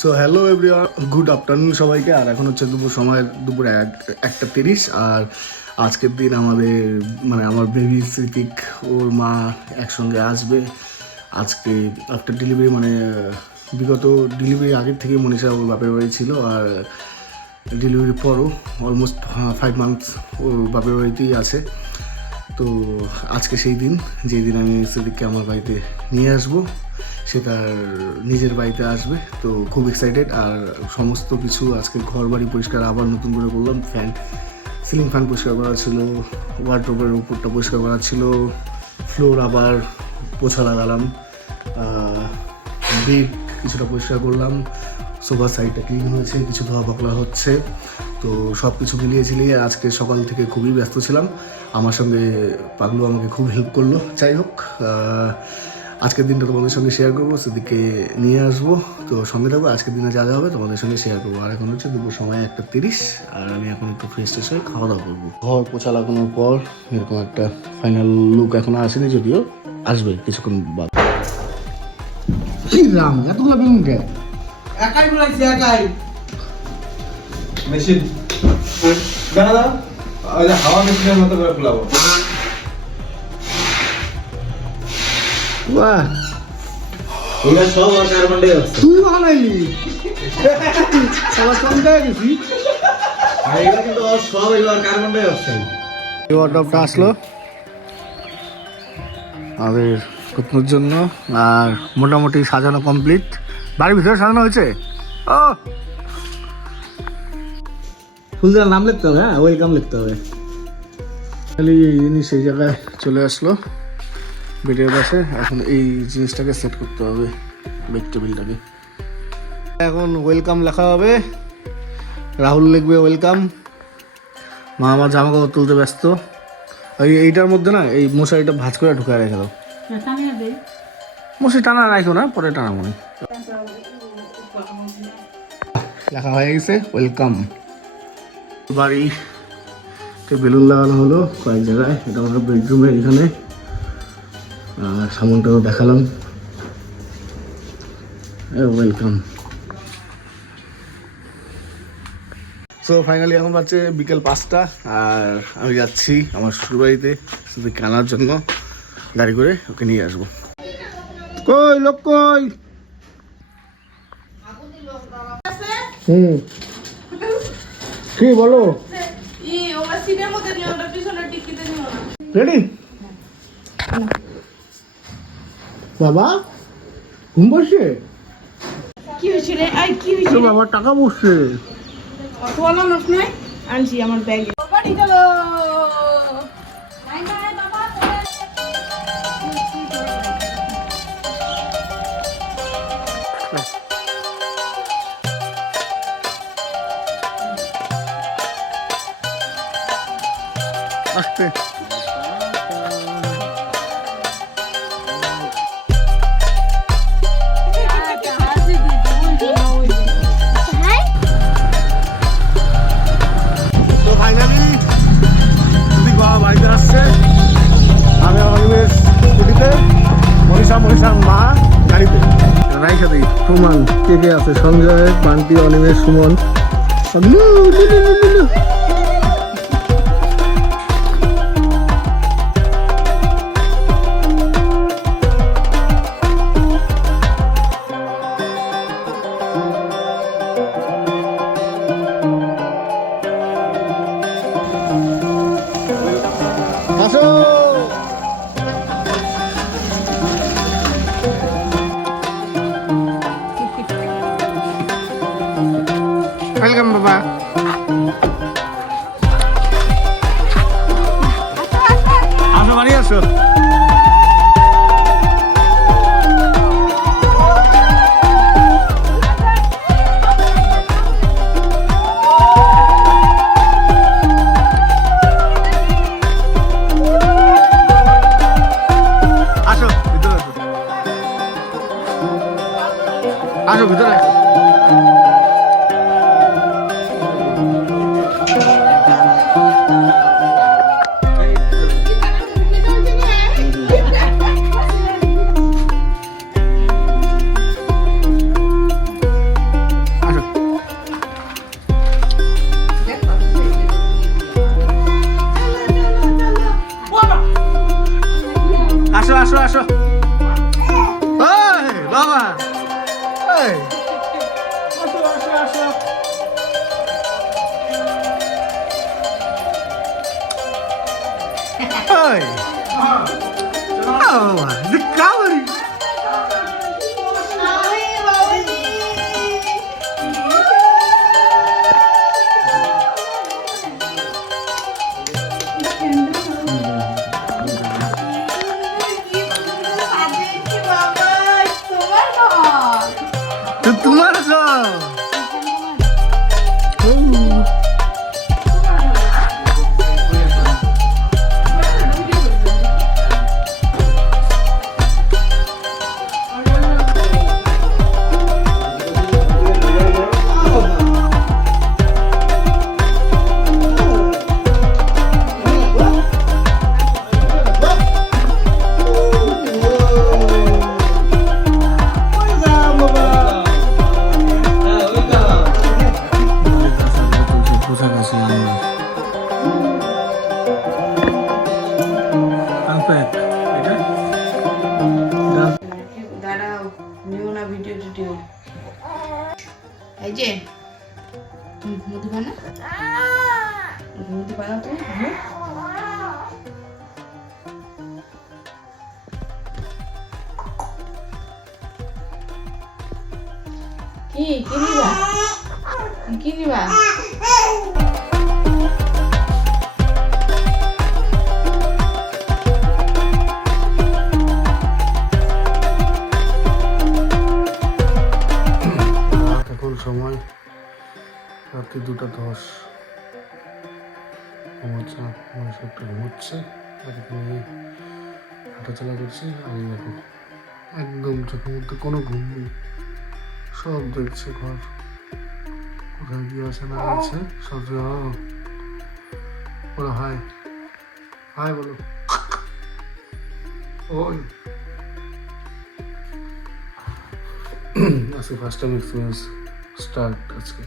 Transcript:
So hello everyone, good afternoon সবাইকে। আর এখন হচ্ছে দুপুর 1:30। আর আজকের দিন আমাদের আমার বেবি স্মৃতিক ওর মা একসঙ্গে আসবে আজকে আফটার ডেলিভারি। বিগত ডেলিভারি আগের থেকে মনীষা ওর বাপের বাড়ি ছিল, আর ডেলিভারির পরও অলমোস্ট 5 মান্থস ওর বাপের বাড়িতেই আছে। তো আজকে সেই দিন যেই দিন আমি স্মৃতিককে আমার বাড়িতে নিয়ে আসবো, সে তার নিজের বাড়িতে আসবে। তো খুব এক্সাইটেড। আর সমস্ত কিছু আজকে ঘর বাড়ি পরিষ্কার আবার নতুন করে করলাম। সিলিং ফ্যান পরিষ্কার করা ছিল, ওয়ার্ডরোবের উপরটা পরিষ্কার করা ছিল, ফ্লোর আবার পোছা লাগালাম, বেড কিছুটা পরিষ্কার করলাম, সোফা সাইডটা ক্লিন হয়েছে, কিছু ধোয়া পাকলা হচ্ছে। তো সব কিছু মিলিয়ে আজকে সকাল থেকে খুবই ব্যস্ত ছিলাম। আমার সঙ্গে পাগলু আমাকে খুব হেল্প করলো। যাই হোক, আজকের দিনটা তোমাদের সঙ্গে শেয়ার করবো, সেদিকে নিয়ে আসবো। তো সঙ্গে থাকবো, আজকের দিনে যা হবে তোমাদের সঙ্গে শেয়ার করবো। আর এখন হচ্ছে দুপুর সময় 1:30, আর আমি এখন একটু ফ্রেশ হয়ে খাওয়া দাওয়া করবো। ঘর পোছা লাগানোর পর এরকম একটা ফাইনাল লুক এখনো আসেনি, যদিও আসবে কিছুক্ষণ বাদ। কি রাম, এতগুলো বেলুন কে? একাই বলাইছি, একাই মেশিন দাদা হাওয়া মেশিনের মতো করে ফুলাবো। বাহ, এগুলো সব আর কার্বন ডাই অক্সাইড। তুই বানাইলি? সবার সঙ্গে গেছি। আর এগুলো কিন্তু সব এগুলো আর কার্বন ডাই অক্সাইড। এই ওয়ার্ডরোবটা আসলো আমাদের কুতনুর জন্য, আর মোটামুটি সাজানো কমপ্লিট। বাড়ির ভিতরে সাজানো হয়েছে। ও ফুলদার নাম লিখতে হবে, হ্যাঁ ওয়েলকাম লিখতে হবে। খালি এই জিনিস এই জায়গায় চলে আসলো বেডের পাশে। এখন এই জিনিসটাকে সেট করতে হবে, বেড টেবিলটাকে। এখন ওয়েলকাম লেখা হবে, রাহুল লিখবে ওয়েলকাম। মা আমার জামা কাপড় তুলতে ব্যস্ত। এইটার মধ্যে না এই মশারিটা ভাঁজ করে ঢুকায় রেখে দাও। মশারি টানা রাখো না, পরে টানা মনে। লেখা হয়ে গেছে ওয়েলকাম। বাড়িতে বেলুন লাগানো হলো কয়েক জায়গায়। এটা আমাদের বেডরুমের এখানে, আর সামনটাও দেখালাম। ওয়েলকাম। সো ফাইনালি এখন বাজছে বিকেল 5টা, আর আমি যাচ্ছি আমার শ্বশুর বাড়িতে শুধু কেনার জন্য। গাড়ি করে ওকে নিয়ে আসবো। কই লোক কই? কি বলো? রেডি বাবা? ঘুম বসছে? কি হয়েছে রে? আই কি হয়েছে? বাবা টাকা বসছে। অত বলা নস নাই, আনছি আমার ব্যাগে। বাড়ি চলো। আসতে বাড়িতে আসছে। আমি অনিমেষ স্কুটিতে, মনীষার মা গাড়িতে। রাইখা দিই। সুমন কে কে আছে? সঞ্জয়, বান্টি, অনিমেষ, সুমন। ওয়েলকাম বাবা। আসো বাড়ি আসো। আসো ভিতরে আসো, আসো ভিতরে আসো। বাবা কাবারি তো তোমার ঘর পোশাক আছে এটা দাঁড়াও, নিও না ভিডিও টিডিও। এই যে মুদি বানা, মুদি বানাও তো। কি কি নিবা, কি নিবা? এখন সময় রাত্রি 2:10 ঘুমাচ্ছে একটু ঘুমোচ্ছে আর এখানে হাঁটাচলা করছি আর এই দেখো একদম চোখের মধ্যে কোনো ঘুম নেই, সব দেখছে ঘর কোথায় কি আছে না আছে সব বলো হাই হাই বলো ওই আজকে ফার্স্ট টাইম এক্সপিরিয়েন্স স্টার্ট আজকে